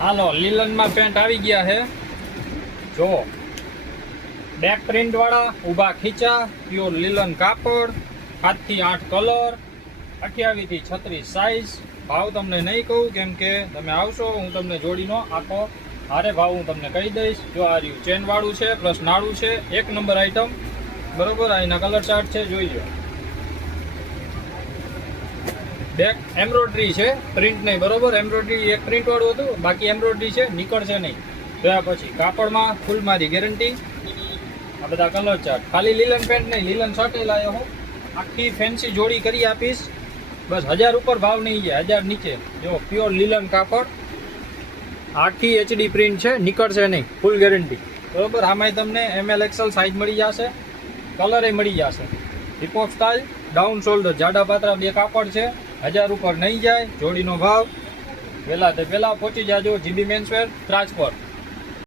હાલો લીલનમાં pant આવી ગયા છે જો બેક પ્રિન્ટ વાળા ઊભા ખીચા પ્યોર લીલન કાપડ 7 થી 8 કલર 28 થી 36 સાઈઝ ભાવ તમને નહીં કહું કેમ કે તમે આવશો હું તમને જોડીનો આખો હારે ભાવ હું તમને કહી દઈશ જો આ રહ્યું ચેન વાળું છે પ્લસ નાળું છે 1 નંબર આઈટમ બરોબર આ એના કલર ચાર્ટ છે જોઈ લો બેક એમ્બ્રોઇડરી છે પ્રિન્ટ નહીં બરોબર એમ્બ્રોઇડરી એક પ્રિન્ટ વાળું હતું બાકી એમ્બ્રોઇડરી છે નીકળશે નહીં જોયા પછી કાપડમાં ફૂલ મારી ગેરંટી આ બધા કલર ચાર્ટ ખાલી લીલન પેન્ટ નહીં લીલન શર્ટ લાવ્યો હું આખી ફેન્સી જોડી કરી આપીશ બસ 1000 ઉપર ભાવ નહીં છે 1000 નીચે જો પ્યોર લીલન કાપડ આખી એચડી પ્રિન્ટ છે નીકળશે નહીં ફૂલ ગેરંટી બરોબર આમાંય તમને ML XL સાઇઝ મળી જશે કલર એ મળી જશે હિપોપ સ્ટાઇલ ડાઉન શોલ્ડર જાડા પાતળા બે કાપડ છે 1000 ઉપર નહીં જાય જોડીનો ભાવ પહેલા તે પહેલા પહોંચી જાજો જીબી મેન્સવેર રાજકોટ